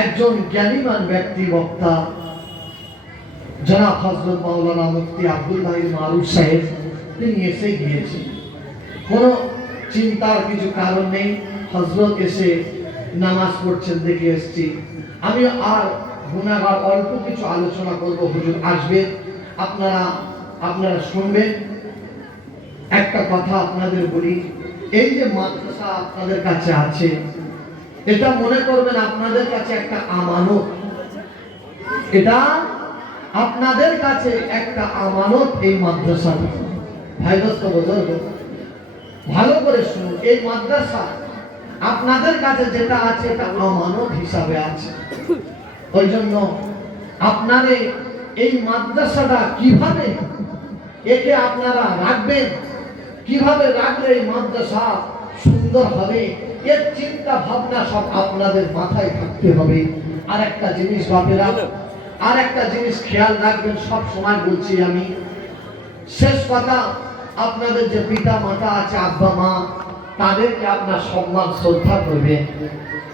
একজন জ্ঞানীমান ব্যক্তি বক্তা জনাব হযরত মাওলানা মুফতি আব্দুল্লাহ মারুফ সাহেব তিনি এসে গিয়েছেন। কোনো চিন্তার কিছু কারণ নেই, হযরত এসে নামাজ পড়ছেন দেখে এসেছি। আমি আর গুনাহগার অল্প কিছু আলোচনা করব, হুজুর আসবেন, আপনারা শুনবেন। একটা কথা আপনাদের বলি, এই যে মাদ্রাসা আপনাদের কাছে আছে, এটা মনে করবেন আপনাদের কাছে একটা আমানত। এটা আপনাদের কাছে একটা আমানত। এই মাদ্রাসাটা ভাইদস্ত বুজুর্গ ভালো করে শুনুন, এই মাদ্রাসা আপনাদের কাছে যেটা আছে এটা আমানত হিসাবে আছে। ওই জন্য আপনাদের এই মাদ্রাসাটা কিভাবে একে আপনারা রাখবেন, কিভাবে রাখলে এই মাদ্রাসা সুন্দর হবে, এর চিন্তা ভাবনা সব আপনাদের মাথায় থাকতে হবে। আর একটা জিনিস বাপেরা, আর একটা জিনিস খেয়াল রাখবেন, সব সময় বলছি আমি, শেষ কথা, আপনাদের যে পিতা মাতা আছে, আব্বা মা, তাদেরকে আপনার সম্মান শ্রদ্ধা করবেন,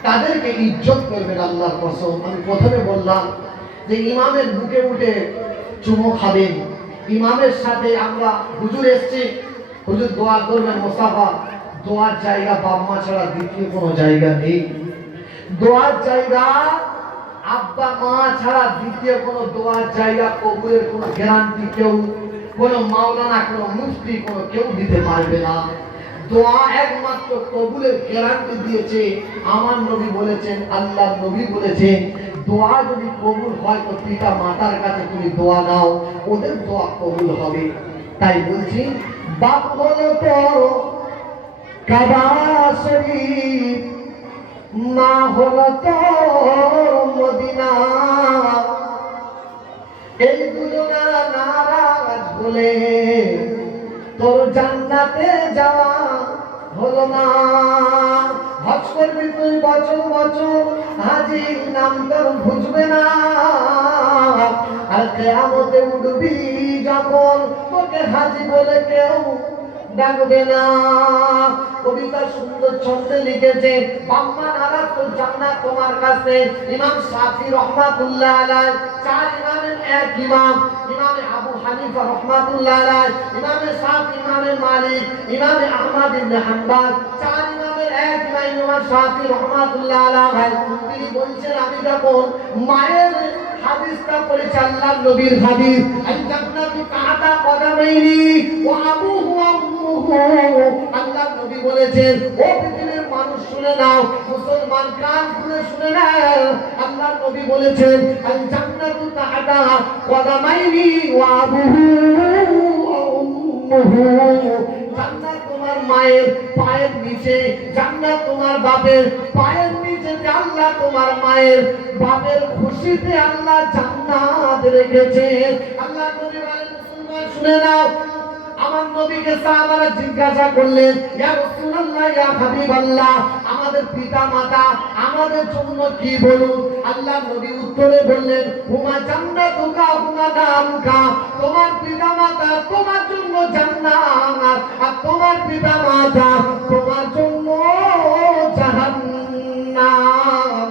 তাদেরকে ইজ্জত করবেন আল্লাহর কসম। আমি প্রথমে বললাম যে ইমামের বুকে উঠে চুমো খাবেন, ইমামের সাথে আমরা হুজুর এসছি, হুজুর দোয়া করবেন, মুসাফা দোয়ার জায়গা বাপ মা ছাড়া দ্বিতীয় কোনো জায়গা নেই। দোয়ার জায়গা আব্বা মা ছাড়া দ্বিতীয় কোনো দোয়ার জায়গা, কবুলের কোনো গ্যারান্টি কেউ, কোনো মাওলানা, কোনো মুফতি, কোনো কেউ দিতে পারবে না। দোয়া একমাত্র কবুলের গ্যারান্টি দিয়েছে আমার নবী বলেছেন, আল্লাহর নবী বলেছেন, দোয়া যদি কবুল হয় তো পিতা মাতার কাছে তুমি দোয়া নাও, ওদের দোয়া কবুল হবে। তাই বলছি, বাপ হলো তোর কাবা শরীফ, মা হলো তোর মদিনা, এই দুজনা নারাজ বলে তোর জান্নাতে যাওয়া হলো না। হজ করবি তুই বছর বছর, হাজি নাম তোর বুঝবে না, আর কিয়ামতে উঠবি যখন তোকে হাজি বলে কেউ ডাকবে না। কবিতা সুন্দর ছন্দে লিখেছে, বাম্মা নারাজ তো জান্নাত তোমার কাছে। ইমাম শাফি রহমাতুল্লাহ আলাইহি, চার ইমামের এক ইমাম, ইমামে আবু হানিফা রহমাতুল্লাহ আলাইহি, ইমামে শাফি, ইমামে মালিক, ইমামে আহমদ ইবনে হাম্বল, চার ইমামের এক ইমাম ইমাম শাফি রহমাতুল্লাহ আলাইহি, তিনি বলছেন, আমি যখন মায়ের হাদিসটা পড়েছি, আল্লাহর নবীর হাদিস, আল জান্নাতু তাহতা কদামাইনি ওয়া আবুহু ওয়া উম্মুহু, আল্লাহর নবী বলেছেন, ও পৃথিবীর মানুষ শুনে নাও, মুসলমান কান খুলে শুনে নাও, আল্লাহর নবী বলেছেন, আল জান্নাতু তাহতা কদামাইনি ওয়া আবুহু ওয়া উম্মুহু, জান্নাত তোমার মায়ের পায়ের নিচে, জান্নাত তোমার বাপের পায়ের নিচে। আল্লাহ তোমার মায়ের বাপের খুশিতে আল্লাহ জান্নাত রেখেছেন। আল্লাহ নবী বলেন, মুসলমান শুনে নাও, আমার নবীকে সাহাবারা জিজ্ঞাসা করলেন, ইয়া রাসূলুল্লাহ, ইয়া হাবিবাল্লাহ, আমাদের পিতা মাতা আমাদের জন্য কি বলুন? আল্লাহ নবী উত্তরে বললেন, হুমা জান্নাতুকা হুমা নারুকা, তোমার পিতা মাতা তোমার জন্য জান্নাত, আর তোমার পিতা মাতা তোমার জন্য জাহান্নাম।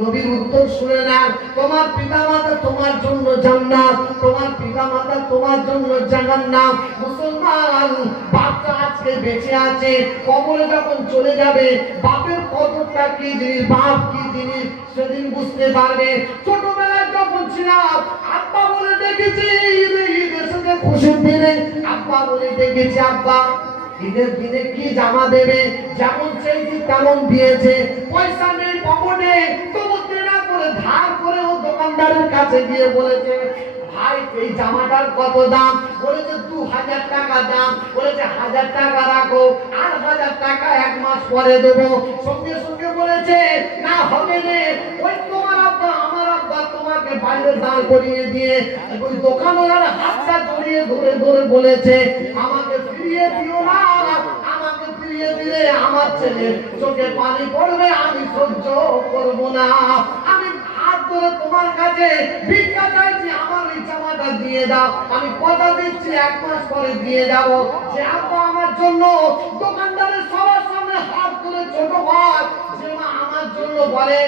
নবীর উত্তর শুনে নেন, তোমার পিতামাতা তোমার জন্য জান্নাত, তোমার পিতামাতা তোমার জন্য জাহান্নাম। মুসলমান, বাপটা আজকে বেঁচে আছে, কবরে যখন চলে যাবে, বাপের কদরটা কি জিনিস, বাপ কি জিনিস সেদিন বুঝতে পারবে। ছোটবেলায় যখন ছিলাম, আব্বা বলে ডেকেছি, ঈদের সাথে খুশির দিনে আব্বা বলে ডেকেছি, আব্বা ঈদের দিনে কি জামা দেবে, যেমন চেয়েছি তেমন দিয়েছে, পয়সা নেই পকেটে, তবু কেনা করে ধার করে ও দোকানদারের কাছে গিয়ে বলেছে, ভাই এই জামাটার কত দাম? বলেছে 2000 টাকা দাম। বলেছে 1000 টাকা রাখো, আর 1000 টাকা এক মাস পরে দেবো। সঙ্গে সঙ্গে বলেছে, না হবে না, ওই তোমার আব্বা আমার আব্বা তোমাকে বাইরে দাঁড় করিয়ে দিয়ে ওই দোকানওয়ালার হাতটা জড়িয়ে ধরে ধরে বলেছে, আমাকে ফিরিয়ে দিও না, আমাকে ফিরিয়ে দিলে আমার ছেলে চোখে পানি পড়বে, আমি সহ্য করব না। আমি হাত ধরে তোমার কাছে ভিক্ষা চাইছি, আমার এই জামাটা দিয়ে দাও, আমি কথা দিচ্ছি 1 মাস পরে দিয়ে যাব। যে আব্বা আমার জন্য দোকানদারের সবার সামনে হাত ধরে ছোট ভাই, যে মা আমার জন্য করলো, বলে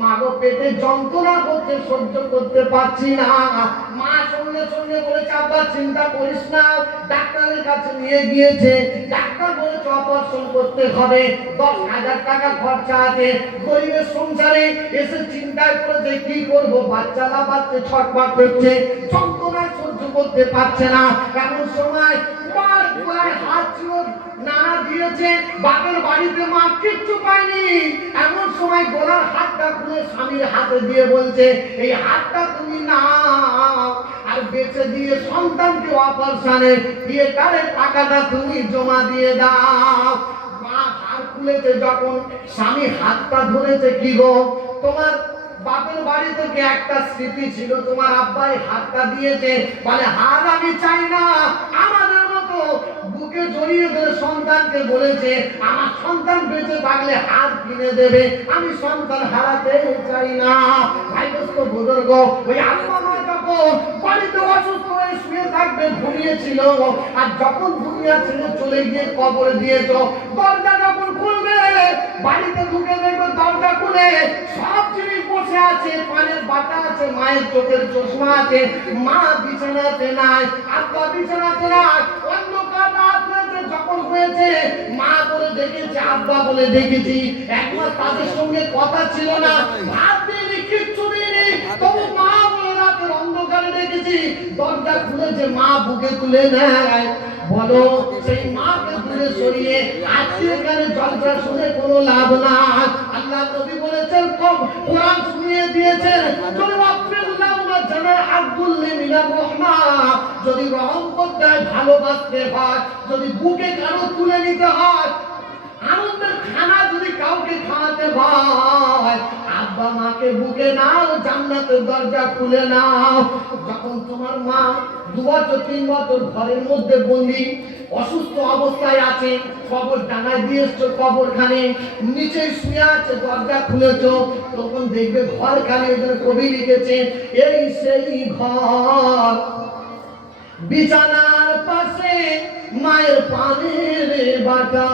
মা গো পেটে যন্ত্রণা করতে সহ্য করতে পারছি না। মা সঙ্গে সঙ্গে বলেছে আব্বা চিন্তা করিস না, ডাক্তারের কাছে নিয়ে গিয়েছে। ডাক্তার বলেছে অপারেশন করতে হবে, 10,000 টাকা খরচা আছে। গরিবের সংসারে এসে চিন্তায় করেছে কি করব, বাচ্চা না বাচ্চা ছটফট করছে, যন্ত্রণা সহ্য করতে পারছে না। এমন সময় মার গলায় হাত ছিল, নানা দিয়েছে, বাপের বাড়িতে মা কিচ্ছু পায়নি। এমন সময় গলার হাতটা খুলে স্বামীর হাতে দিয়ে বলছে এই হাতটা তুমি নাও, আর বেঁচে দিয়ে সন্তানকে অপারেশনে থিয়েটারের টাকাটা তুমি জমা দিয়ে দাও। মা হাত খুলেছে, যখন স্বামী হাতটা ধরেছে, কি গো তোমার বাপের বাড়ি থেকে একটা স্মৃতি ছিল, তোমার আব্বাই হাতটা দিয়েছে, বলে হাত আমি চাই না। আমাদের মতো বুকে জড়িয়ে ধরে সন্তানকে বলেছে আমার সন্তান বেঁচে থাকলে হাত কিনে দেবে, আমি সন্তান হারাতে চাই না। ভাই দোস্ত বুজুর্গ, ওই আব্বা মা যখন বাড়িতে অসুস্থ হয়ে শুয়ে থাকবে, ঘুমিয়েছিল, আর যখন দুনিয়া ছেড়ে চলে গিয়ে কবরে দিয়েছ, দরজা যখন খুলবে বাড়িতে ঢুকে দেখবে দরজা খুলে সব জিনিস বসে আছে, পানের বাটা আছে, মায়ের চোখের চশমা আছে, মা বিছানাতে নাই, আব্বা বিছানাতে নাই, অন্ধকার রাত হয়েছে। যখন হয়েছে মা বলে দেখেছে, আব্বা বলে দেখেছি, একমাস তাদের সঙ্গে কথা ছিল না, ভাত দিইনি, কিচ্ছু দিইনি, তবু মা বলে রাতের অন্ধকারে দেখেছি। দরজা খুলেছে, মা বুকে তুলে নেয়। বলো সেই মাকে দূরে সরিয়ে আজকে এখানে জলসা শুনে কোনো লাভ না। আল্লাহ নবী বলেছেন, কোরআন শুনিয়ে দিয়েছেন, যদি রহম করতে হয়, ভালোবাসতে হয়, যদি বুকে কারো তুলে নিতে হয়, আনন্দের খানা যদি কাউকে খাওয়াতে হয়, আব্বা মাকে বুকে নাও, জান্নাতের দরজা খুলে নাও। যখন তোমার মা 2 বছর 3 বছর ঘরের মধ্যে বন্দি অসুস্থ অবস্থায় আছে, কবর ডাঙায় দিয়ে এসছো, কবরখানে নিচে শুয়ে আছে, দরজা খুলেছো, তখন দেখবে ঘর খালি। ওদের কবি লিখেছে এই সেই ঘর, বিছানার পাশে মায়ের পানের বাটা,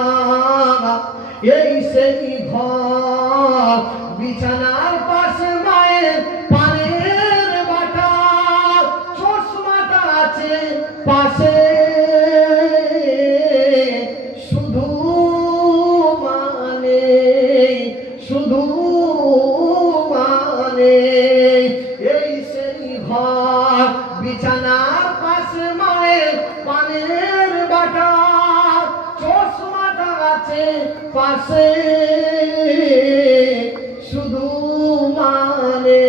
এই সেই ঘর, বিছানার পাশে মায়ের পানের বাটা, চশমাটা আছে পাশে, শুধু মানে শুধু মানে এই সেই ঘর, বিছানার পাশে মায়ের পানের বাটা, চশমাটা আছে পাশে, শুধু মানে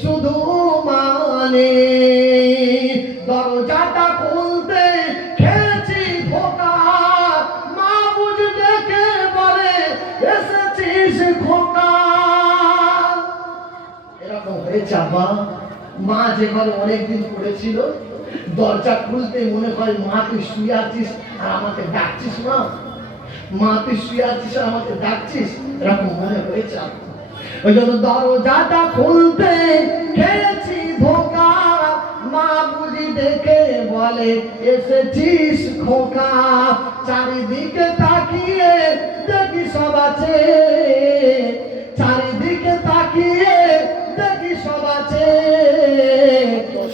শুধু মানে। দরজাটা খুলতে খেয়েছি ধোকা, মা বুঝ ডেকে বলে এসেছিস খোকা। এরকম হয়েছে আব্বা। মা যে ঘরে অনেকদিন পড়েছিল, দরজা খুলতে মনে হয় মা তুই শুয়ে আছিস আর আমাকে ডাকছিস, মা মা তুই শুয়ে আছিস আর আমাকে ডাকছিস, এরকম মনে হয়েছে। ওই জন্য দরজাটা খুলতে খেয়েছি ধোকা, মা বুঝি দেখে বলে এসেছিস খোকা। চারিদিকে তাকিয়ে দেখি সব আছে, চারিদিকে তাকিয়ে দেখি সব আছে,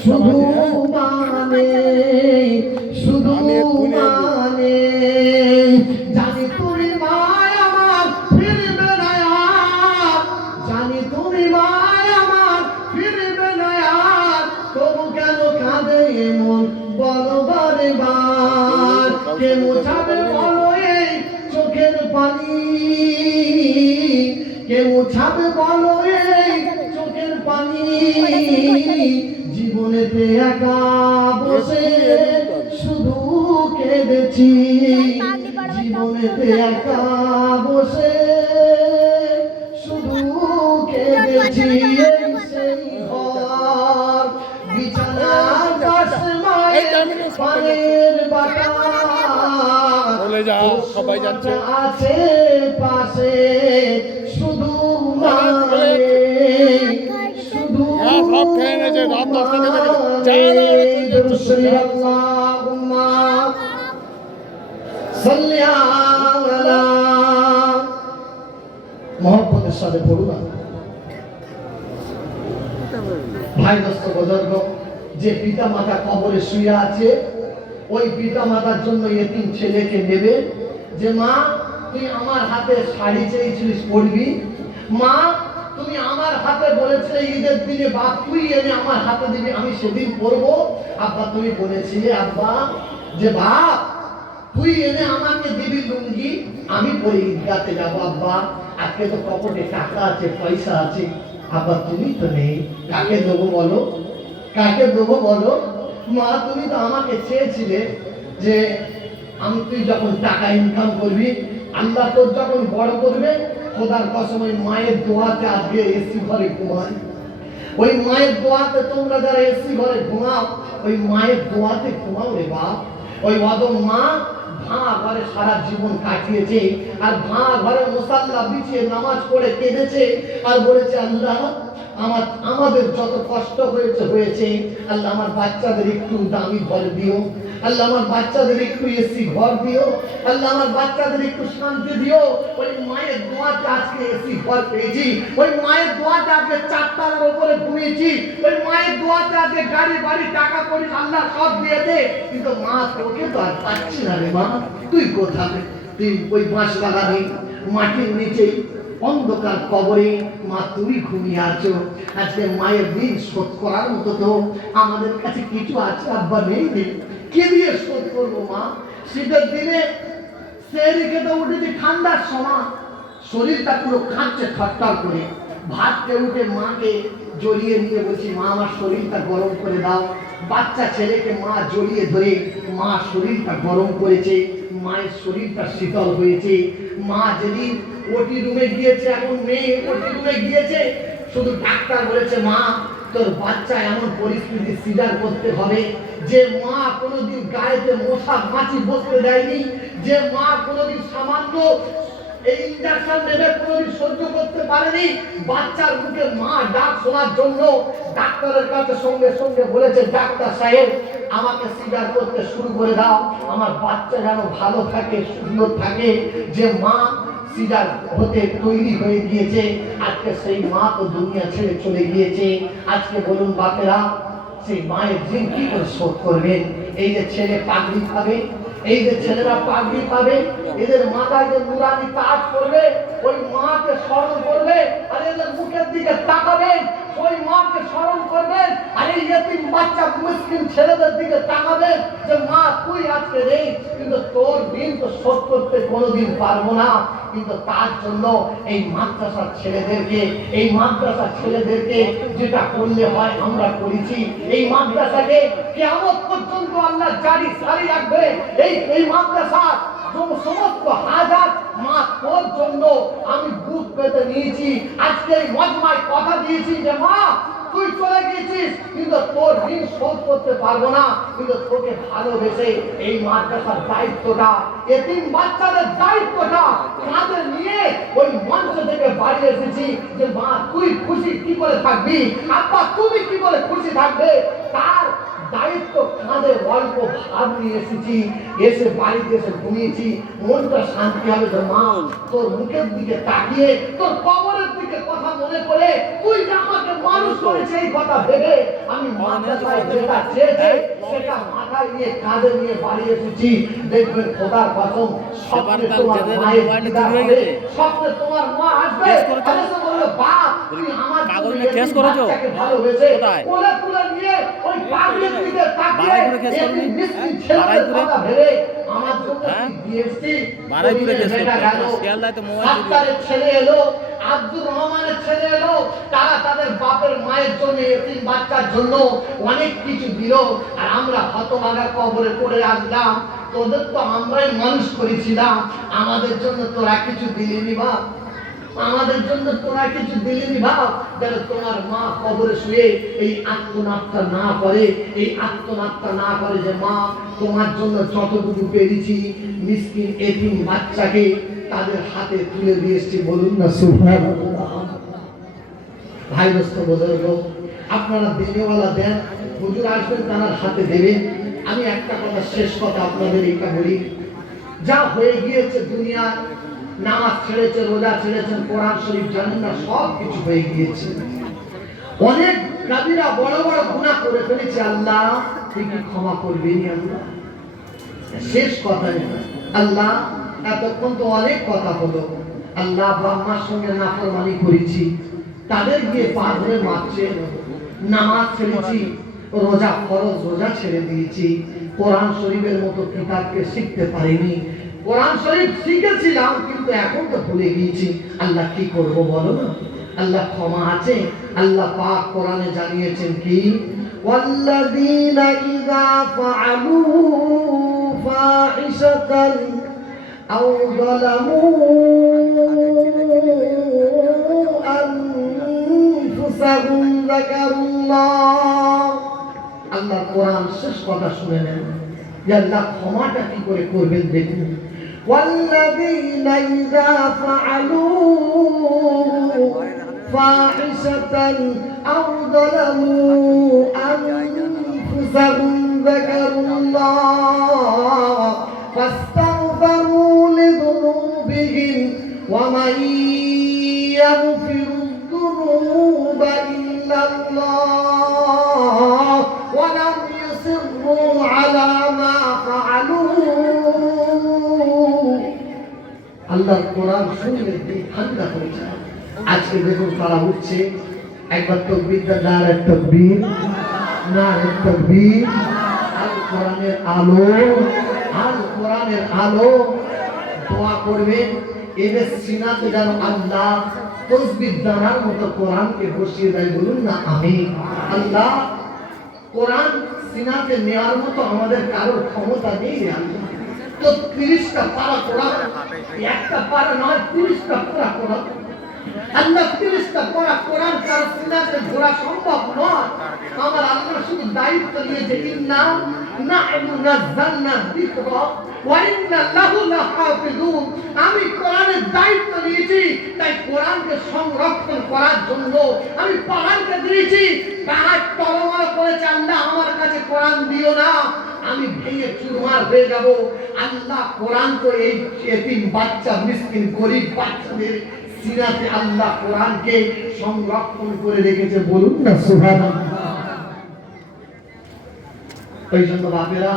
শুধু মানে শুধু মানে। জানি তুমি মায় আমার ফিরবে না আর, জানি তুমি মায় আমার ফিরবে না আর, তবু কেন কাঁদে এমন বলো বারে বার। কে মোছাবে বলো এই চোখের পানি, কে মোছাবে বলো এই চোখের পানি। জীবনেতে একা বসে শুধু কেঁদেছি, জীবনেতে একা বসে শুধু কেঁদেছি। সেই ঘর, বিছানার পাশে মায়ের পানের বাটা, সবাই যাচ্ছে আছে পাশে, শুধু মানে শুধু সব খেয়ে নেছে। রাত 10টা থেকে আল্লাহুম্মা সাল্লি আলা মুহাম্মদ। আমার সাথে পড়ুন না। ভাই দোস্ত বুজুর্গ, যে পিতা মাতা কবরে শুয়ে আছে, ওই পিতা মাতার জন্য এতিম ছেলেকে নেবে যে মা তুই আমার হাতে শাড়ি চেয়েছিলিস পরবি, মা তুমি আমার হাতে বলেছিলে ঈদের দিনে বাপ তুই এনে আমার হাতে দিবি, আমি সেদিন পরবো। আব্বা তুমি বলেছিলে আব্বা যে বাপ তুই এনে আমাকে দিবি লুঙ্গি, আমি পরে ঈদগাতে যাবো। আব্বা আজকে তো পকেটে টাকা আছে, পয়সা আছে, আব্বা তুমি তো নেই, কাকে দেবো বলো, কাকে দেবো বলো? মা তুমি তো আমাকে চেয়েছিলে যে আমি তুই যখন টাকা ইনকাম করবি, আল্লাহ তোর যখন বড় করবে, খোদার কসম ওই মায়ের দোয়াতে আজকে এসি ঘরে ঘুমাই, ওই মায়ের দোয়াতে তোমরা যারা এসি ঘরে ঘুমাও, ওই মায়ের দোয়াতে ঘুমাও রে বাপ। ওই অদম মা ভাঙা ঘরে সারা জীবন কাটিয়েছে, আর ভাঙা ঘরে মুসাল্লা বিছিয়ে নামাজ পড়ে কেঁদেছে আর বলেছে আল্লাহ আমাদের যত কষ্ট হয়েছে আল্লাহ আমার বাচ্চাদের একটু দামি ঘর দিও, আল্লাহ আমার বাচ্চাদের একটু এসি ঘর দিও, আল্লাহ আমার বাচ্চাদের একটু শান্তি দিও। ওই মায়ের দোয়াতে আজকে এসি ঘর পেয়েছি, ওই মায়ের দোয়াতে আজকে চারটার উপরে ঘুমিয়েছি, ওই মায়ের দোয়াতে আজকে গাড়ি বাড়ি টাকা করি আল্লাহ সব দিয়েছে। কিন্তু মা তোকে তো আর পাচ্ছি না রে মা, তুই কোথায়? তুই ওই বাঁশ বাগানে মাটির নিচে অন্ধকার কবরে মা তুমি ঘুমিয়ে আছো। আজকে মায়ের ঋণ শোধ করার মতো তো আমাদের কাছে কিছু আছে আব্বা, নেই নেই, কি দিয়ে শোধ করবো মা? শীতের দিনে সেহরি খেতে উঠেছি ঠান্ডার সময়, শরীরটা পুরো খাচ্ছে থরথর করে, ভাতকে উঠে মাকে জড়িয়ে নিয়ে বলছি মা আমার শরীরটা গরম করে দাও। বাচ্চা ছেলেকে মা জড়িয়ে ধরে মা শরীরটা গরম করেছে, মায়ের শরীরটা শীতল হয়েছে। মা যেদিন ওটি রুমে গিয়েছে, এখন মেয়ে ওটি রুমে গিয়েছে, শুধু ডাক্তার বলেছে মা তোর বাচ্চা এমন পরিস্থিতি সিজার করতে হবে, যে মা কোনোদিন গায়েতে মশা মাছি বসতে দেয়নি, যে মা কোনোদিন সামান্য এই ইনজেকশন নেবে কোনোদিন সহ্য করতে পারেনি, বাচ্চার মুখে মা ডাক শোনার জন্য ডাক্তারের কাছে সঙ্গে সঙ্গে বলেছে ডাক্তার সাহেব আমাকে সিজার করতে শুরু করে দাও, আমার বাচ্চা যেন ভালো থাকে সুন্দর থাকে। যে মা সিজার হতে তৈরি হয়ে গিয়েছে, আজকে সেই মা তো দুনিয়া ছেড়ে চলে গিয়েছে। আজকে বলুন বাপেরা সেই মায়ের ঋণ কি করে শোধ করবেন? এই যে ছেলে পাগড়ি পাবে, এই যে ছেলেরা পাগড়ি পাবে, এদের মাথায় যে নুরানি তাজ করবে, ওই মাকে স্মরণ করবে আর এদের মুখের দিকে তাকাবেন, ওই মাকে স্মরণ করবেন আর এই এতিম বাচ্চা মুসকিন ছেলেদের দিকে তাকাবেন যে মা তুই আজকে নেই, কিন্তু তোর ঋণ তো শোধ করতে কোনোদিন পারবো না। কিন্তু তার জন্য এই মাদ্রাসার ছেলেদেরকে যেটা করলে হয় আমরা করেছি। এই মাদ্রাসাকে কিয়ামত পর্যন্ত আল্লাহ জারি সারি রাখবে। এই মাদ্রাসার সমস্ত হাজার মা তোর জন্য আমি বুক পেতে নিয়েছি। আজকে এই মজমায় কথা দিয়েছি যে মা তুই চলে গিয়েছিস, কিন্তু তোর ঋণ শোধ করতে পারবো না, কিন্তু তোকে ভালোবেসে এই মাদ্রাসার দায়িত্বটা, এতিম বাচ্চাদের দায়িত্বটা কাঁধে নিয়ে ওই মঞ্চ থেকে বাড়ি এসেছি যে মা তুই খুশি কি করে থাকবি, আব্বা তুমি কি করে খুশি থাকবে, তার দায়িত্ব কাঁধে অল্প ভাব নিয়ে এসেছি। এসে বাড়িতে এসে ঘুমিয়েছি, মনটা শান্তি হবে যে মা তোর মুখের দিকে তাকিয়ে তোর কবরের দিকে কথা মনে করে তুই যে আমাকে মানুষ করেছে এই কথা ভেবে আমি মাদ্রাসায় যেটা চেয়েছি সেটা মাথায় নিয়ে কাঁধে নিয়ে বাড়ি এসেছি। দেখবেন খোদার কসম স্বপ্নে তোমার মায়ের দিদার হবে, স্বপ্নে তোমার মা আসবে আর এসে বলবে বাপ তুই আমার জন্য বাচ্চাকে ভালোবেসে কোলে কোলে নিয়ে ওই পাগলের দিকে তাকিয়ে এই মিষ্টি ছেলেদের কথা ভেবে আমার জন্য কি দিয়েছি। সাত্তারের ছেলে এলো, আব্দুর রহমানের ছেলে এলো, তারা তাদের বাপের মায়ের জন্য এতিম বাচ্চার জন্য অনেক কিছু দিল, আর আমরা হতভাগা কবরে পড়ে আসলাম। তোদের তো আমরাই মানুষ করেছিলাম, আমাদের জন্য তোরা কিছু দিলিনি বা আমাদের জন্য তোরা কিছু দিলিনি ভাব। যেন তোমার মা কবরে শুয়ে এই আত্মনাটটা না করে, এই আত্মনাটটা না করে যে মা তোমার জন্য যতটুকু পেরেছি মিসকিন এতিম বাচ্চাকে তাদের হাতে তুলে দিয়েছি। বলুন না সুবহানাল্লাহ। ভাই দোস্ত বুজুর্গ, আপনারা দিনেওয়ালা দেন, হুজুর আসবেন তার হাতে দেবেন। আমি একটা কথা শেষ কথা আপনাদের এটা বলি, যা হয়ে গিয়েছে দুনিয়ায় নামাজ ছেড়েছে, রোজা ছেড়েছেন, কোরআন শরীফ জানেন না, সব কিছু হয়ে গিয়েছে। অনেক কাবিরা বড় বড় গুনাহ করে ফেলেছে, আল্লাহ তুই কি ক্ষমা করবি? আল্লাহ শেষ কথা, আল্লাহ এতক্ষণ তো অনেক কথা হলো, আল্লাহ ব্রহ্মার সঙ্গে নাফরমানি করেছি, তাদের গিয়ে পা ধরে মারছে, নামাজ ছেড়েছি, রোজা ফরজ রোজা ছেড়ে দিয়েছি, কোরআন শরীফের মতো কিতাবকে শিখতে পারিনি, কোরআন শরীফ শিখেছিলাম কিন্তু এখন তো ভুলে গিয়েছি, আল্লাহ কি করব বলো না? আল্লাহ ক্ষমা আছে। আল্লাহ পাক কোরআনে জানিয়েছেন কি, ওয়াল্লাযীনা ইযা ফাআলু ফাহিশাতান আও যালামু আনফুসাহুম যাকারুল্লাহ। আল্লাহ কোরআন শেষ কথা শুনে নেন যে আল্লাহ ক্ষমাটা কি করে করবেন দেখুন। ওয়াল্লাযীনা ইযা ফাআলু ফাহিশাতান আও যালামু আনফুসাহুম যাকারুল্লাহ ফাস্তাগফিরু লিযুনুবিহিম ওয়া মান ইয়াগফিরুদ যুনুবা ইল্লাল্লাহ ওয়া লাম ইউসিররু আলা মা ফাআলু। আল্লাহর কোরআন শুনলে দিল ঠান্ডা হয়ে যায়। আজকে দেখুন তারা উঠছে, একবার তাকবীর দেন, নারে তাকবীর, নারে তাকবীর। আল কোরআনের আলো, আল কোরআনের আলো। দোয়া করবেন এদের সিনাতে যেন আল্লাহ তাসবিহ দানার মতো কোরআনকে বসিয়ে দেয়, বলুন না আমিন। আল্লাহ কোরআন সিনাতে নেওয়ার মতো আমাদের কারোর ক্ষমতা নেই। আল্লাহ তো 30টা পারা কোরআন, একটা পারা নয়, 30টা পারা কোরআন। আল্লাহ 30টা পারা কোরআন কার সিনাতে ধরা সম্ভব নয়। আমার আল্লাহ শুধু দায়িত্ব নিয়েছে, ইন্না নাহনু নাযালনা যিকরা ওয়া ইন্না লাহু লাহাফিজুন। আমি কোরআনের দায়িত্ব নিয়েছি, তাই কোরআনকে সংরক্ষণ করার জন্য আমি পাহাড়কে দিয়েছি। পাহাড় তলমার করেছে, আল্লাহ আমার কাছে কোরআন দিও না, আমি ভেঙে চুরমার হয়ে যাব। আল্লাহ কোরআন তো এই এতিম বাচ্চা, মিসকিন গরিব বাচ্চাদের সিনাতে আল্লাহ কোরআনকে সংরক্ষণ করে রেখেছে, বলুন না সুবহানাল্লাহ। ওই জন্য বাপেরা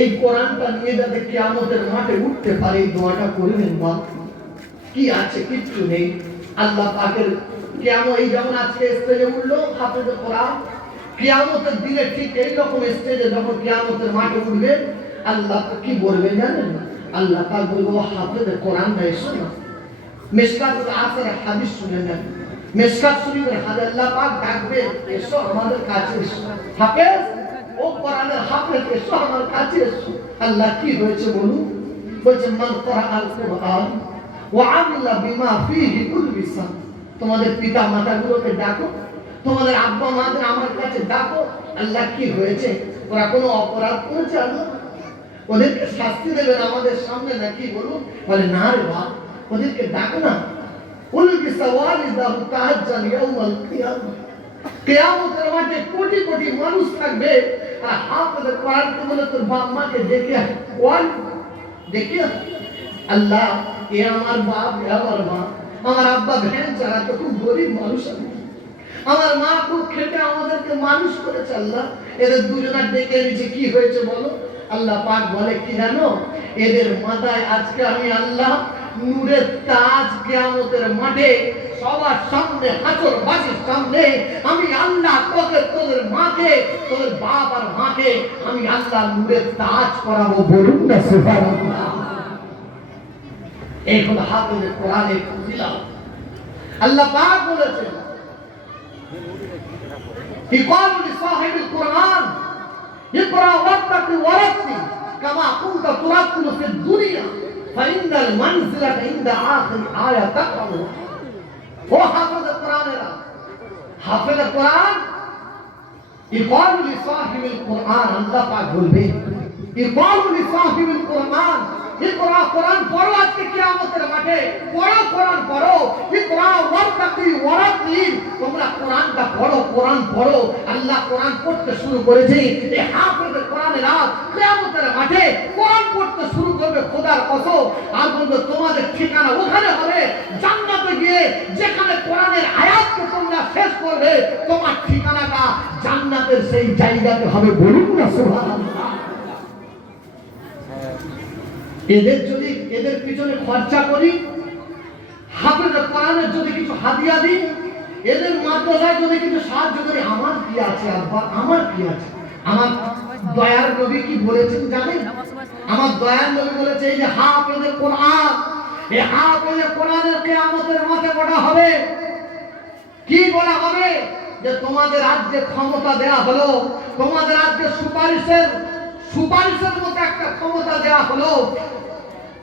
এই কোরআনটা নিয়ে যাতে কিয়ামতের মাঠে উঠতে পারে এই দোয়াটা করবেন। বাপ কি আছে? কিচ্ছু নেই। আল্লাহ পাকের কিয়ামত, এই যেমন আজকে স্টেজে উঠলো হাফেজে কোরআন, কিয়ামতের দিনে ঠিক এই রকম স্টেজে যখন কিয়ামতের মাঠে উঠবে, আল্লাহ কি বলবে জানেন? আল্লাহ পাক বলবে, ও হাফেজে কোরআন না, এসো না। মিশকাতুল আসরের হাদিস শুনে নেন, মিশকাত শরীফের হাদিস, আল্লাহ পাক ডাকবে, এসো আমাদের কাছে এসো, হাফেজ ও কোরআনের হাফেজ এসো আমার কাছে এসো। আল্লাহ কি হয়েছে বলুন? বলছে মান ক্বারাআল কুরআন ওয়া আমিলা বিমা ফীহি উলবিসা। তোমাদের পিতা মাতাগুলোকে ডাকো, তোমাদের আব্বা মাদের আমার কাছে ডাকো। আল্লাহ কি হয়েছে? ওরা কোনো অপরাধ করেছে? আল্লাহ ওদেরকে শাস্তি দেবেন আমাদের সামনে নাকি? বলুন। বলে না রে বাপ, ওদেরকে ডাকো না। উলবিসা ওয়ালিদাহু তাহাজ্জান ইয়াউমাল কিয়ামah। কিয়ামতের মাঠে কোটি কোটি মানুষ থাকবে, আর হাফেজ কোরআনকে বলে তোর বাপ মাকে ডেকে আয়, ডেকে আয়। আল্লাহ এ আমার বাপ, এ আমার মা, আমার আব্বা ভ্যান চালাতো, খুব গরিব মানুষ, আমার মা খুব খেটে আমাদেরকে মানুষ করেছে। আল্লাহ এদের দুজনের ডেকে এনেছে, কি হয়েছে বলো? আল্লাহ পাক বলে কি জানো? এদের মাথায় আজকে আমি আল্লাহ নূরের তাজ কিয়ামতের মাঠে সবার সামনে, হাসরবাসীর সামনে আমি আল্লাহ তোকে, তোদের মাকে, তোদের বাপ আর মাকে আমি আল্লাহ নূরের তাজ করাবো, বলুন না সুবহানাল্লাহ। এই হলো হাফেজে কোরআনের ফজিলত। আল্লাহ পাক বলেছেন, يقال لصاحب القرآن اقرأ واتق ورتل كما كنت ترتل في الدنيا فإن المنزلة عند آخر آية تقرأها। ও হাফেজ কোরআনেরা, হাফেজ কোরআন يقال لصاحب القرآن, আল্লাহ পাক বলবে يقال لصاحب القرآن ইকরা, কোরআন পড়ো, আজকে কিয়ামতের মাঠে পড়ো, কোরআন পড়ো। ইকরা ওয়াত্তাকি ওয়ারাতিল, তোমরা কোরআনটা পড়ো, কোরআন পড়ো। আল্লাহ কোরআন পড়তে শুরু করেছে, এই হাফেজে কোরআনেরা কিয়ামতের মাঠে কোরআন পড়তে শুরু করবে খোদার কসম। আর বলবে তোমাদের ঠিকানা ওখানে হবে জান্নাতে গিয়ে, যেখানে কোরআনের আয়াতকে তোমরা শেষ করবে তোমার ঠিকানাটা জান্নাতের সেই জায়গাতে হবে। বলুন না সুবহানাল্লাহ। এদের পিছনে খরচা করি, হাফেজে কোরআনের যদি কিছু হাদিয়া দিই, এদের মাদ্রাসায় যদি কিছু সাহায্য করি, আমার কি আছে আব্বা, আমার কি আছে? আমার দয়ার নবী কি বলেছেন জানেন? আমার দয়ার নবী বলেছে এই যে হাফেজে কোরআন, এই হাফেজে কোরআনের কিয়ামতের মাঠে বলা হবে। কি বলা হবে? যে তোমাদের আজকে ক্ষমতা দেয়া হলো, তোমাদের আজকে সুপারিশের মতো একটা ক্ষমতা দেয়া হলো।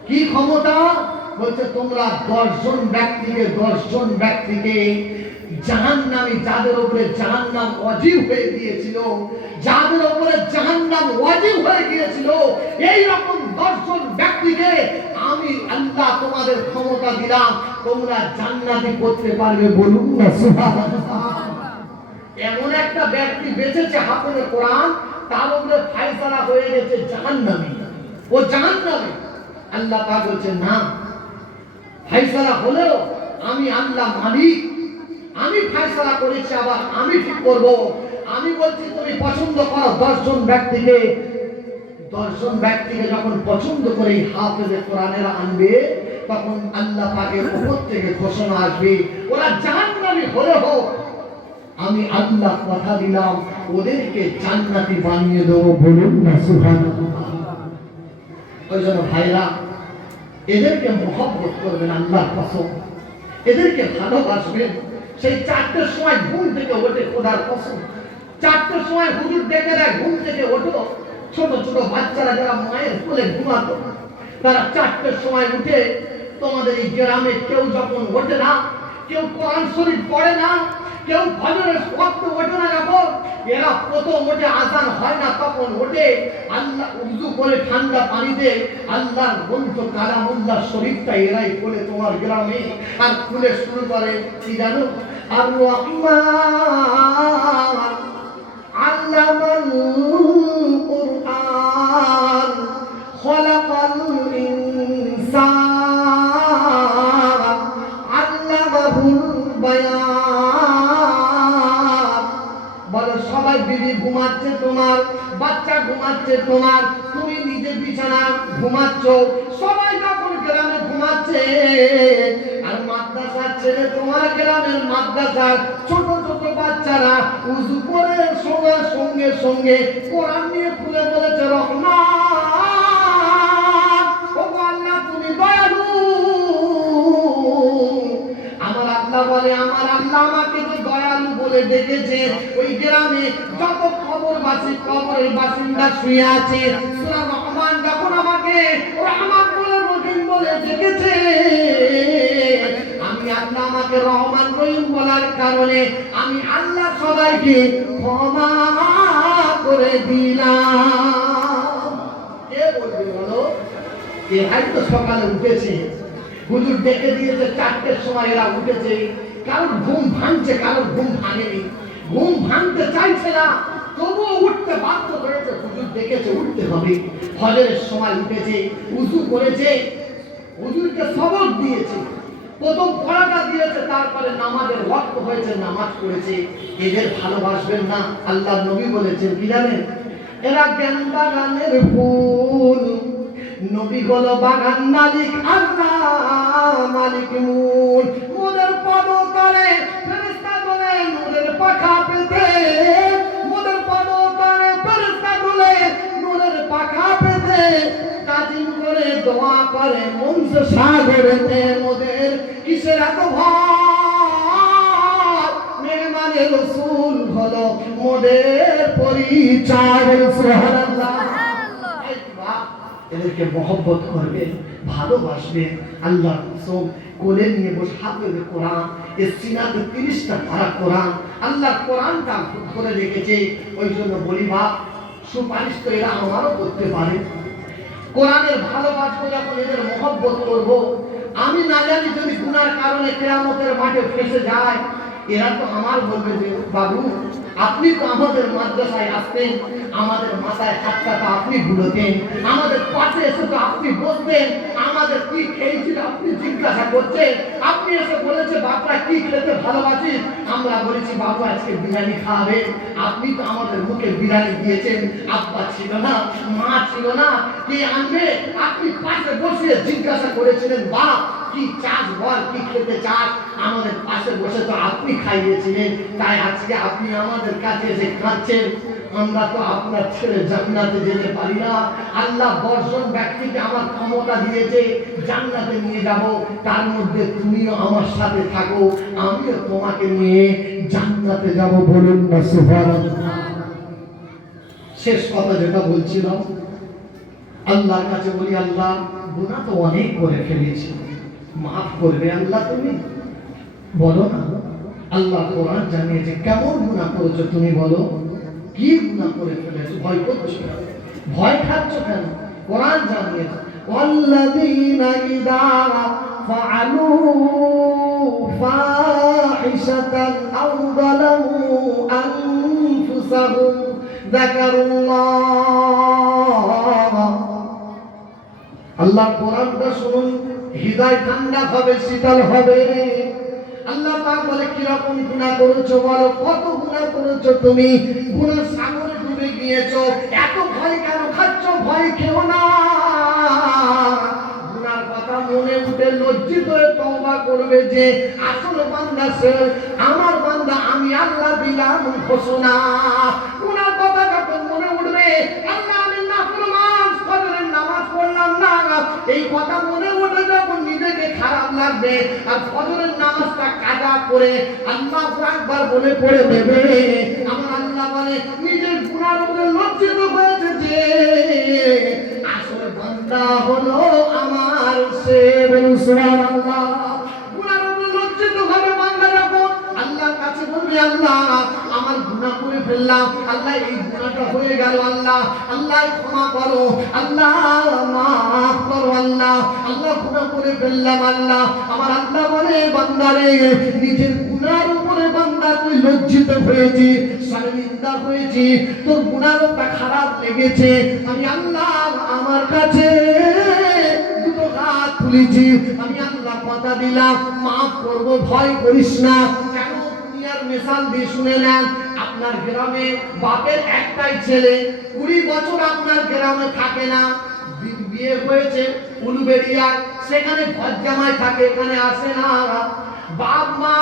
কি ক্ষমতা? বলছে তোমরা 10 জন ব্যক্তিকে জাহান্নামী, যাদের উপরে জাহান্নাম ওয়াজিব হয়ে গিয়েছিল, এই রকম 10 জন ব্যক্তিকে আমি আল্লাহ তোমাদের ক্ষমতা দিলাম, তোমরা জান্নাতি করতে পারবে। বলুন না সুবহানাল্লাহ। এমন একটা ব্যক্তি বেঁচেছে হাফেজে কোরআন, তার উপরে ফায়সালা হয়ে গেছে জাহান্নামী, ও জাহান্নামী। আল্লাহ পাক বলেন না, ফায়সালা হলেও আমি আল্লাহ মালিক, আমি ফায়সালা করেছি, আবার আমি ঠিক করব। আমি বলছি তুমি পছন্দ করো 10 জন ব্যক্তিকে যখন পছন্দ করে হাফেজে কোরআনেরা আনবে, তখন আল্লাহ পাকের উপর থেকে ঘোষণা আসবে ওরা জাহান্নামী হলেও আমি আল্লাহ কথা দিলাম ওদেরকে জান্নাতি বানিয়ে দেবো। বলুন না সুবহানাল্লাহ। ওই জন্য ভাইরা, এদেরকে মহব্বত করবেন আল্লাহর কসম, এদেরকে ভালোবাসবেন। সেই 4টের সময় ঘুম থেকে ওঠে, খোদার কসম 4টের সময় হুজুর ডেকে দেয়, ঘুম থেকে ওঠো। ছোট ছোট বাচ্চারা যারা মায়ের কোলে ঘুমাতো, তারা 4টের সময় উঠে, তোমাদের এই গ্রামে কেউ যখন ওঠে না, কেউ কোরআন শরীফ পড়ে না, কেউ ফজরের ওয়াক্ত ওঠে না, যখন এরা প্রথম ওঠে, আযান হয় না তখন ওঠে, আল্লাহ উযু করে ঠান্ডা পানিতে আল্লাহর গ্রন্থ কালামুল্লাহ শরীফটা এরাই বলে তোমার গ্রামে, আর খুলে শুরু করে কি জানো? আর রহমান আল্লামাল কুরআন খলাকাল ইনসান আল্লামাহুল বায়ান। বলো সবাই, বিবি ঘুমাচ্ছে তোমার, বাচ্চা ঘুমাচ্ছে তোমার, তুমি নিজে বিছানা ঘুমাচ্ছ, সবাই যখন গ্রামে ঘুমাচ্ছে, আর মাদ্রাসার ছেলে তোমার গ্রামের মাদ্রাসার ছোট ছোট বাচ্চারা উযু করে সঙ্গে সঙ্গে কোরআন নিয়ে খুলে বলেছে রহমান, ও আল্লাহ তুমি দয়ালু। আমার আল্লাহ বলে, আমার আল্লাহ আমাকে যে দয়ালু বলে ডেকেছে, ওই গ্রামে যত কবরের বাসিন্দা শুয়ে আছে, সূরা রহমান যখন আমাকে রহমান বলে রহিম বলে ডেকেছে, আমি আল্লাহ আমাকে রহমান রহিম বলার কারণে আমি আল্লাহ সবাইকে ক্ষমা করে দিলাম। কে বলবে বলো? এ হয়তো সকালে উঠেছে, হুজুর ডেকে দিয়েছে 4টের সময়, এরা উঠেছে, কারোর ঘুম ভাঙছে, কারোর ঘুম ভাঙেনি, ঘুম ভাঙতে চাইছে না, তবুও উঠতে বাধ্য হয়েছে, হুজুর ডেকেছে উঠতে হবে। ফজরের সময় উঠেছে, উযু করেছে, হুজুরকে সবক দিয়েছে, প্রথম পড়াটা দিয়েছে, তারপরে নামাজের ওয়াক্ত হয়েছে, নামাজ পড়েছে। এদের ভালোবাসবেন না? আল্লাহ নবী বলেছেন কি জানেন? এরা জ্ঞান বাগানের ফুল, নবী হলো বাগান মালিক, আল্লাহ মালিক মূল। মোদের পদতলে ফেরেশতা বলে নূরের পাখা পেতে, মোদের পদতলে ফেরেশতা বলে নূরের পাখা পেতে, তাজিম করে দোয়া করে মনস সাগরেতে। মোদের কিসের এত ভয়? মেহমানে রাসূল হলো মোদের পরিচয়। সুবহানাল্লাহ। এদেরকে মহব্বত করবেন, ভালোবাসবেন। আল্লাহর কসম, কোলে নিয়ে বসে হাফেজে কোরআন, এর সিনাতে 30টা ধারা কোরআন, আল্লাহর কোরআনটা ধরে রেখেছে। ওই জন্য বলি বাপ, সুপারিশ তো এরা আমারও করতে পারে। কোরআনের ভালোবাসবো যখন, এদের মহব্বত করব, আমি না জানি যদি গুনার কারণে কিয়ামতের মাঠে ফেসে যায়, এরা তো আমার বলবে যে বাবু আপনি তো আমাদের মাদ্রাসায় আসতেন, আমাদের মাথায় হাতটা তো আপনি বুলোতেন, আমাদের পাশে এসে তো আপনি বসতেন, আমাদের কি খেয়েছিল আপনি জিজ্ঞাসা করছেন, আপনি এসে বলেছে বাপরা কি খেতে ভালোবাসিস, আমরা বলেছি বাবু আজকে বিরিয়ানি খাওয়াবে, আপনি তো আমাদের মুখে বিরিয়ানি দিয়েছেন, আব্বা ছিল না, মা ছিল না, কে আনবে, আপনি পাশে বসে জিজ্ঞাসা করেছিলেন বাপ কি চাস বল কি খেতে চাস, আমাদের পাশে বসে তো আপনি খাইয়েছিলেন, তাই আজকে আপনি আমাদের কাছে এসে খাচ্ছেন, আমরা তো আপনার ছেড়ে জান্নাতে যেতে পারি না, আল্লাহ 10 জন ব্যক্তিকে আমার ক্ষমতা দিয়েছে জান্নাতে নিয়ে যাব, তার মধ্যে তুমিও আমার সাথে থাকো, আমিও তোমাকে নিয়ে জান্নাতে যাব, বলুন না সুবহানাল্লাহ। শেষ কথা যেটা বলছিলাম, আল্লাহর কাছে বলি আল্লাহ গুনাহ তো অনেক করে ফেলেছি, মাফ করবে আল্লাহ তুমি, বলো না। আল্লাহ কোরআন জানিয়েছে কেমন গুনাহ করেছো তুমি বলো, কি গুনাহ করে ফেলেছো, ভয় করছো কেন, ভয় খাচ্ছ কেন, কোরআন জানিয়েছে ওয়াল্লাযীনা ইযা ফাআলু ফাহিশাতান আও যালামু আনফুসাহুম যাকারুল্লাহ। আল্লাহ কোরআনটা শুনুন, হৃদয় ঠান্ডা হবে, শীতল হবে। আল্লাহ পাক বলে কি রকম গুনাহ করেছো বলো, কত গুনাহ করেছো তুমি, গুনাহ সাগরে ডুবে গিয়েছো, এত ভয় কেন খাচ্ছো, ভয় খেও না, গুনাহর কথা মনে উঠে লজ্জিত হয়ে তওবা করবে যে আসল বান্দা সে আমার বান্দা, আমি আল্লাহ দিলাম ঘোষণা। গুনাহর কথা যখন মনে উঠবে, আল্লাহ আমি নাফরমান, ফজরের নামাজ পড়লাম না, এই কথা মনে উঠে যখন নিজেকে খারাপ লাগবে, আর ফজরের নামাজটা কাজা করে আল্লাহু আকবার বলে পড়ে দেবে, আমার আল্লাহ বলে নিজের গুনার উপরে লজ্জিত হয়েছে যে আসল বান্দা হলো আমার সে, বলুন সুবহানাল্লাহ। গুনার উপরে লজ্জিত হবে বান্দা যখন আল্লাহর কাছে বলবে আল্লাহ আমার গুনাহ করে ফেললাম, আল্লাহ এই গুনাহটা হয়ে গেল, আল্লাহ আল্লাহ ক্ষমা করো, আল্লাহ মাফ করো, আল্লাহ আল্লাহ গুনাহ করে ফেললাম, আল্লাহ আমার আল্লাহ বলে বান্দারে নিজের গুনার উপরে বান্দা তুই লজ্জিত হয়েছি, শর্মিন্দা হয়েছি, তোর গুনাহটা খারাপ লেগেছে, আমি আল্লাহ আমার কাছে দুটো হাত তুলেছি, আমি আল্লাহ কথা দিলাম মাফ করব, ভয় করিস না। কেন দুনিয়ার মিশাল দিয়ে শুনে নেন, আপনার গ্রামে বাপের একটাই ছেলে 20 বছর আপনার গ্রামে থাকে না, বিয়ে হয়েছে উলুবেড়িয়া, সেখানে ঘর জামাই থাকে, এখানে আসে না, বাপ মা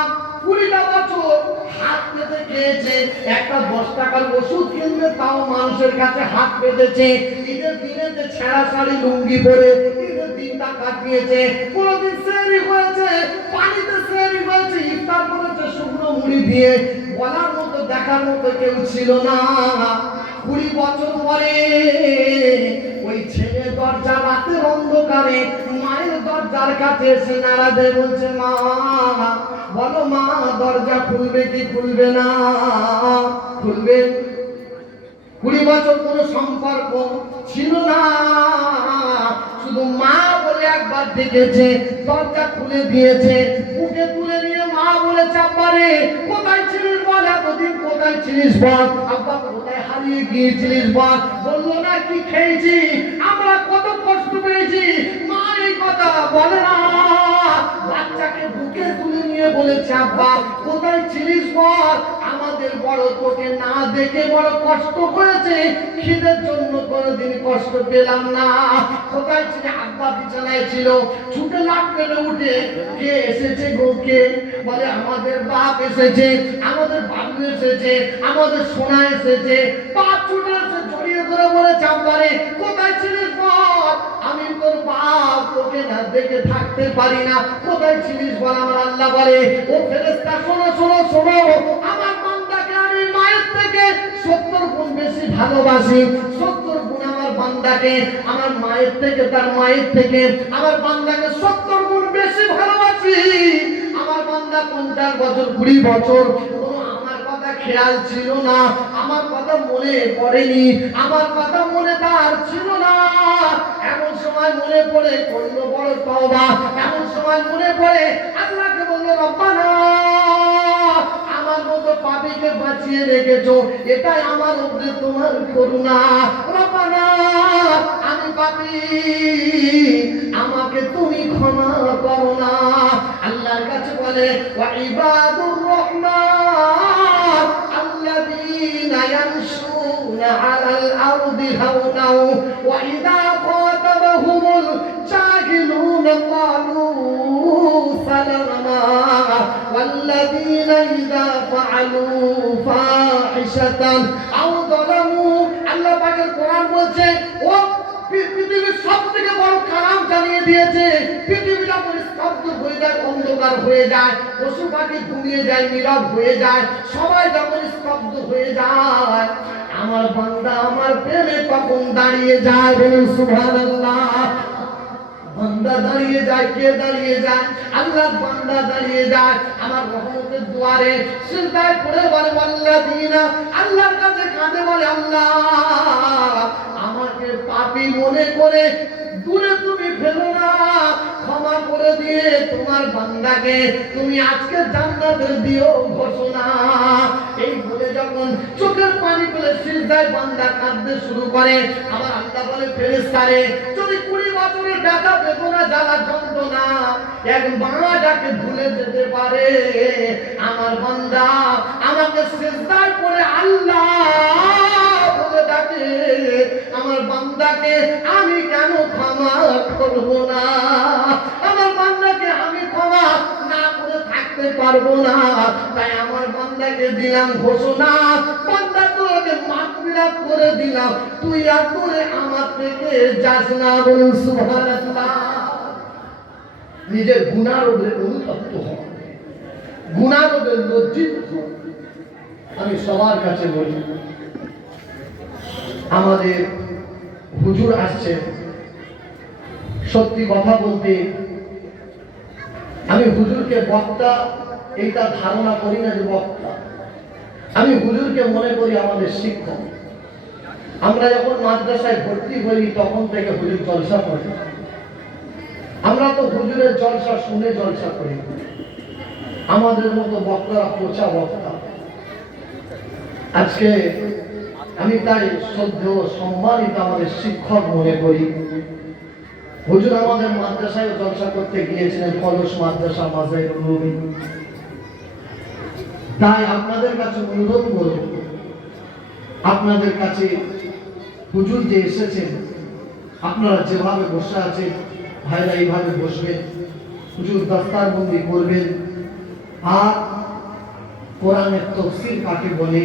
20টা বছর হাত পেতে খেয়েছে, একটা 10 টাকার ওষুধ কিনবে তাও মানুষের কাছে হাত পেতেছে, ঈদের দিনে যে ছেঁড়া শাড়ি লুঙ্গি পরে ঈদের দিনটা কাটিয়েছে, কোনদিন সেহরি হয়েছে পানিতে সেহরি হয়েছে, ইফতার করেছে শুকনো মুড়ি দিয়ে, বলার মতো দেখার মতো কেউ ছিল না। 20 বছর পরে ওই ছেলে দরজা রাতের অন্ধকারে মায়ের দরজার কাছে এসে নাড়া দিয়ে বলছে মা, বলো মা দরজা খুলবে কি খুলবে না, খুলবে। 20 বছর কোনো সম্পর্ক ছিল না, শুধু মা বলে একবার ডেকেছে, দরজা খুলে দিয়েছে, বুকে তুলে নিয়ে মা বলে চাপারে কোথায় ছিলিস বল, এতদিন কোথায় ছিলিস বল, আব্বা কোথায় হারিয়ে গিয়েছিলিস বল, বললো না কি খেয়েছি, আমরা কত কষ্ট পেয়েছি, মা এই কথা বলে না, বাচ্চাকে বুকে তুলে নিয়ে বলেছে আব্বা কোথায় ছিলিস বল, আমাদের বড় তোকে না দেখে বড় কষ্ট হয়েছে, খিদের জন্য কোনোদিন কষ্ট পেলাম না, কোথায় ছিল, আব্বা বিছানায় ছিল, ছুটে লাফ করে উঠে কে এসেছে গো, কে বলে আমাদের বাপ এসেছে, আমাদের বাবু এসেছে, আমাদের সোনা এসেছে, বাপ ছুটে এসে জড়িয়ে ধরে বলে চাপারে কোথায় ছিলিস বল, আমি তোর বাপ তোকে না দেখে থাকতে পারি না, কোথায় ছিলিস বল, আমার আল্লাহ বলে ও ফেরেশতা শোনো শোনো শোনো, আমার বান্দাকে আমি মায়ের থেকে 70 গুণ বেশি ভালোবাসি, 70 গুণ আমার বান্দাকে আমার মায়ের থেকে, তার মায়ের থেকে আমার বান্দাকে 70 গুণ বেশি ভালোবাসি। আমার বান্দা 50 বছর 20 বছর আমার কথা খেয়াল ছিল না, আমার কথা মনে পড়েনি, আমার কথা মনে তার ছিল না, এমন সময় মনে পড়ে করলো বড় তওবা, এমন সময় মনে পড়ে আল্লাহকে বললো রব্বানা আমাকে বাঁচিয়ে রেখেছো, এটাই আমার উপরে তোমার করুণা। রব্বানা আমি পাপী, আমাকে তুমি ক্ষমা করো না। আল্লাহর কাছে বলে ওয়া ইবাদুর রহমান আল্লাযীনা ইয়ামশুনা আলাল আরদি হাওনা ওয়া ইযা খাতাবাহুমুল জাহিলুনা ক্বালু সালামা ওয়াল্লাযীনা ইযা ফাআলু ফাহিশাতান আও যালামু। আল্লাহ পাকের কোরআন বলছে ও পৃথিবীর সবথেকে বড় কালাম জানিয়ে দিয়েছে। পৃথিবীটা স্তব্ধ হয়ে যায়, অন্ধকার হয়ে যায়, পশু পাখি ঘুমিয়ে যায়, নীরব হয়ে যায়, সবাই যখন স্তব্ধ হয়ে যায়, আমার বান্দা আমার প্রেমে তখন দাঁড়িয়ে যায়। বলুন সুবহানাল্লাহ। বান্দা দাঁড়িয়ে যায়। কে দাঁড়িয়ে যায়? আল্লাহ বান্দা দাঁড়িয়ে যায় আমার রহমতের দুয়ারে, সিজদায় পড়ে বলে আল্লাযীনা, আল্লাহর কাছে কাঁদে বলে আল্লাহ আমাকে পাপী মনে করে দূরে তুমি ফেলো না, ক্ষমা করে দিয়ে তোমার বান্দাকে তুমি আজকে জান্নাতের দিও ঘোষণা। এই বলে যখন চোখের পানি ফেলে সিজদায় বান্দা কাঁদতে শুরু করে, আমার আল্লাহ বলে ফেরেশতারে যদি 20 বছরের ব্যথা বেদনা জ্বালা যন্ত্রণা এক বাঁধাকে ভুলে যেতে পারে, আমার বান্দা আমাকে সিজদায় পড়ে আল্লাহ বলে ডাকে, আমার বান্দাকে আমি কেন ক্ষমা করব না? আমার বান্দাকে আমি ক্ষমা না করে থাকতে পারবো না। তাই আমার বান্দাকে দিলাম ঘোষণা, বান্দা তোকে মাগফিরাত করে দিলাম, তুই আর করে আমার থেকে যাস না। বলুন সুবহানাল্লাহ। নিজের গুনার ওপরে অনুতপ্ত হন, গুনার ওপরে লজ্জিত হন। আমি সবার কাছে বলি, আমাদের হুজুর আসছে, সত্যি কথা বলতে আমি হুজুরকে বক্তা এইটা ধারণা করি না যে বক্তা, আমি হুজুরকে মনে করি আমাদের শিক্ষক। আমরা যখন মাদ্রাসায় ভর্তি হই তখন থেকে হুজুর জলসা করি, আমরা তো হুজুরের জলসা শুনে জলসা করি। আমাদের মতো বক্তারা পচা বক্তা। আজকে আমি তাই শ্রদ্ধেয় সম্মানিত আমাদের শিক্ষক মনে করি। হুজুর আমাদের মাদ্রাসায় জলসা করতে গিয়েছিলেন, কলস মাদ্রাসা মাজাহিরুল উলুম। তাই আপনাদের কাছে অনুরোধ করব, আপনাদের কাছে হুজুর যে এসেছেন, আপনারা যেভাবে বসে আছেন ভাইরা এইভাবে বসবেন, হুজুর দস্তারবন্দি করবেন। আর কোরআনের তাফসীর কাকে বলে